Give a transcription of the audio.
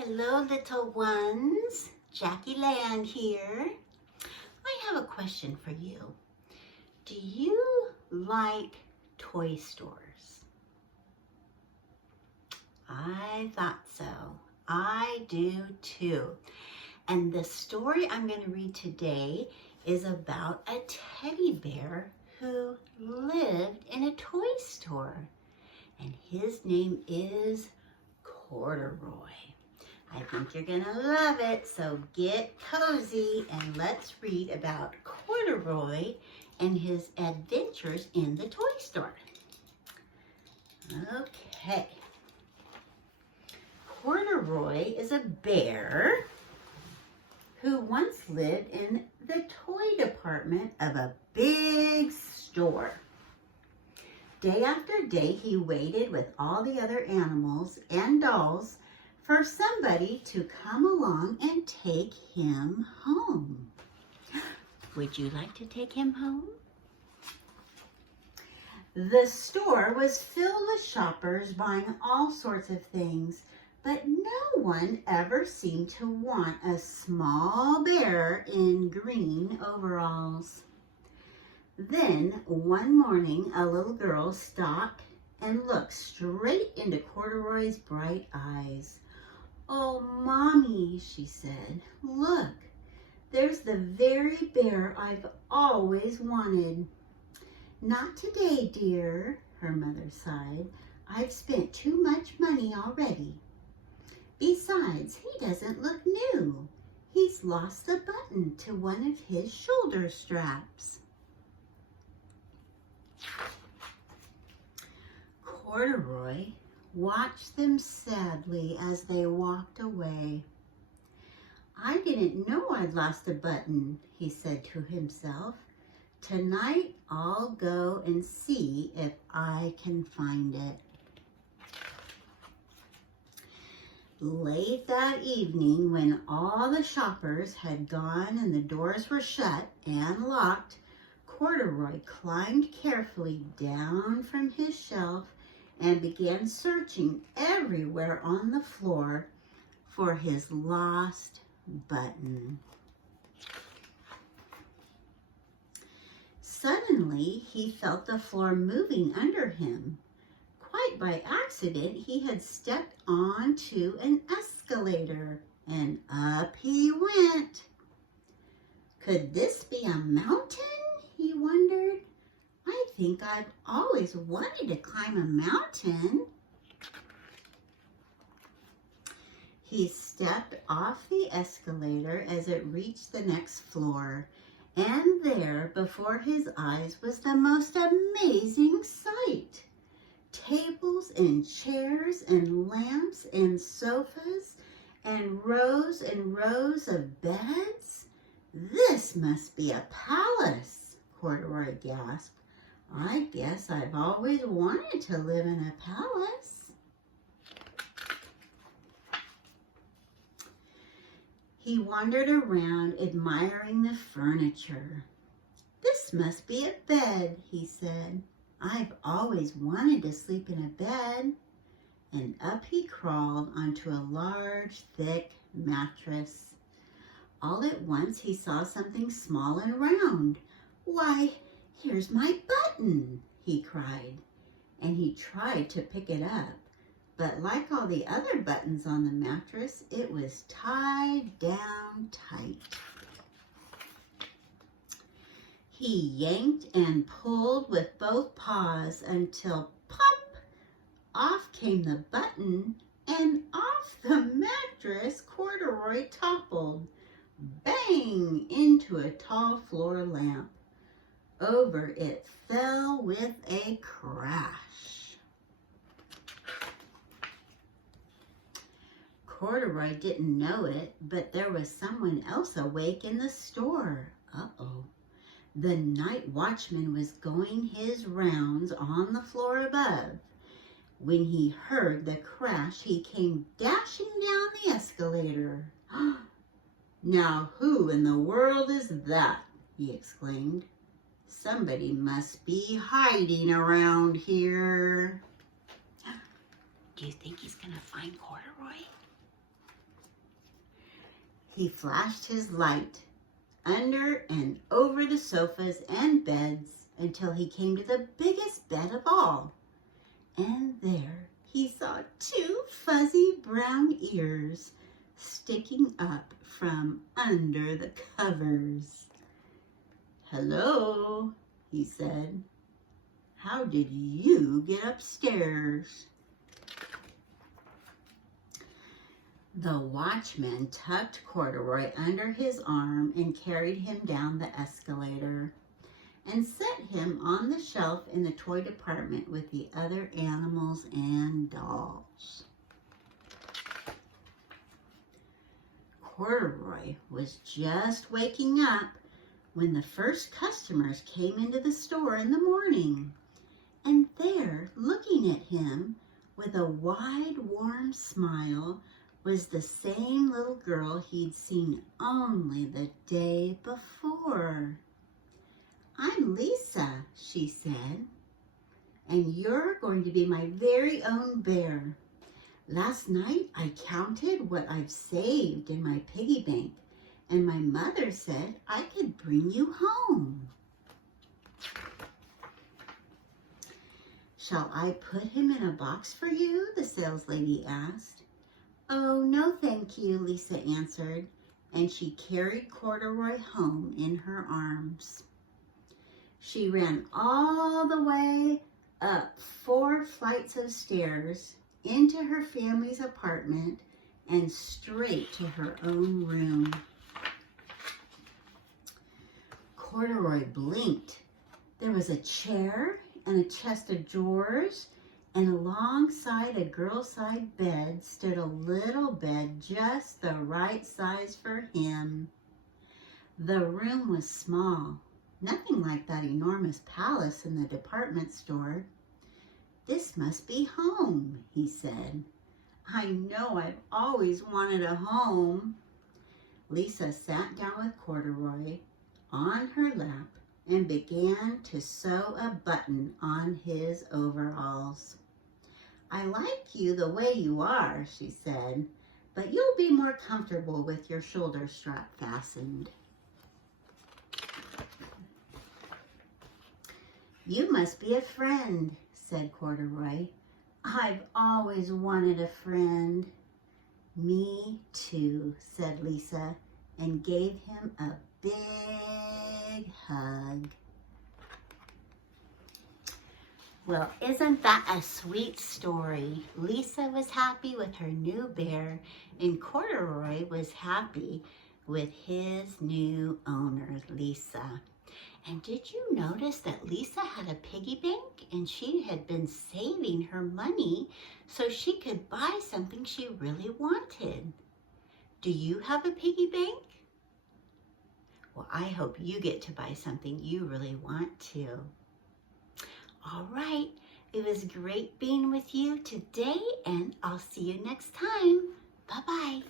Hello, little ones. Jackie Land here. I have a question for you. Do you like toy stores? I thought so. I do too. And the story I'm going to read today is about a teddy bear who lived in a toy store. And his name is Corduroy. I think you're going to love it, so get cozy and let's read about Corduroy and his adventures in the toy store. Okay. Corduroy is a bear who once lived in the toy department of a big store. Day after day, he waited with all the other animals and dolls for somebody to come along and take him home. Would you like to take him home? The store was filled with shoppers buying all sorts of things, but no one ever seemed to want a small bear in green overalls. Then one morning, a little girl stopped and looked straight into Corduroy's bright eyes. "Oh, Mommy," she said, "look, there's the very bear I've always wanted." "Not today, dear," her mother sighed. "I've spent too much money already. Besides, he doesn't look new. He's lost the button to one of his shoulder straps." Corduroy watched them sadly as they walked away. "I didn't know I'd lost a button," he said to himself. "Tonight I'll go and see if I can find it." Late that evening, when all the shoppers had gone and the doors were shut and locked, Corduroy climbed carefully down from his shelf and began searching everywhere on the floor for his lost button. Suddenly, he felt the floor moving under him. Quite by accident, he had stepped onto an escalator, and up he went. Could this be a mountain? He wondered. "I think I've always wanted to climb a mountain." He stepped off the escalator as it reached the next floor, and there before his eyes was the most amazing sight. Tables and chairs and lamps and sofas and rows of beds. "This must be a palace," Corduroy gasped. "I guess I've always wanted to live in a palace." He wandered around admiring the furniture. "This must be a bed," he said. "I've always wanted to sleep in a bed." And up he crawled onto a large, thick mattress. All at once he saw something small and round. "Why, here's my button!" he cried. And he tried to pick it up, but like all the other buttons on the mattress, it was tied down tight. He yanked and pulled with both paws until pop! Off came the button, and off the mattress Corduroy toppled, bang, into a tall floor lamp. Over it fell with a crash. Corduroy didn't know it, but there was someone else awake in the store. Uh-oh. The night watchman was going his rounds on the floor above. When he heard the crash, he came dashing down the escalator. "Now who in the world is that?" he exclaimed. "Somebody must be hiding around here." Do you think he's going to find Corduroy? He flashed his light under and over the sofas and beds until he came to the biggest bed of all. And there he saw two fuzzy brown ears sticking up from under the covers. "Hello," he said. "How did you get upstairs?" The watchman tucked Corduroy under his arm and carried him down the escalator and set him on the shelf in the toy department with the other animals and dolls. Corduroy was just waking up when the first customers came into the store in the morning. And there, looking at him with a wide, warm smile, was the same little girl he'd seen only the day before. "I'm Lisa," she said, "and you're going to be my very own bear. Last night I counted what I've saved in my piggy bank, and my mother said I could bring you home." "Shall I put him in a box for you?" the saleslady asked. "Oh, no, thank you," Lisa answered, and she carried Corduroy home in her arms. She ran all the way up 4 flights of stairs into her family's apartment and straight to her own room. Corduroy blinked. There was a chair and a chest of drawers, and alongside a girl-side bed stood a little bed just the right size for him. The room was small, nothing like that enormous palace in the department store. "This must be home," he said. "I know I've always wanted a home." Lisa sat down with Corduroy on her lap and began to sew a button on his overalls. "I like you the way you are," she said, "but you'll be more comfortable with your shoulder strap fastened." "You must be a friend," said Corduroy. "I've always wanted a friend." "Me too," said Lisa, and gave him a big hug. Well, isn't that a sweet story? Lisa was happy with her new bear, and Corduroy was happy with his new owner, Lisa. And did you notice that Lisa had a piggy bank, and she had been saving her money so she could buy something she really wanted? Do you have a piggy bank? Well, I hope you get to buy something you really want to. All right, it was great being with you today, and I'll see you next time. Bye-bye.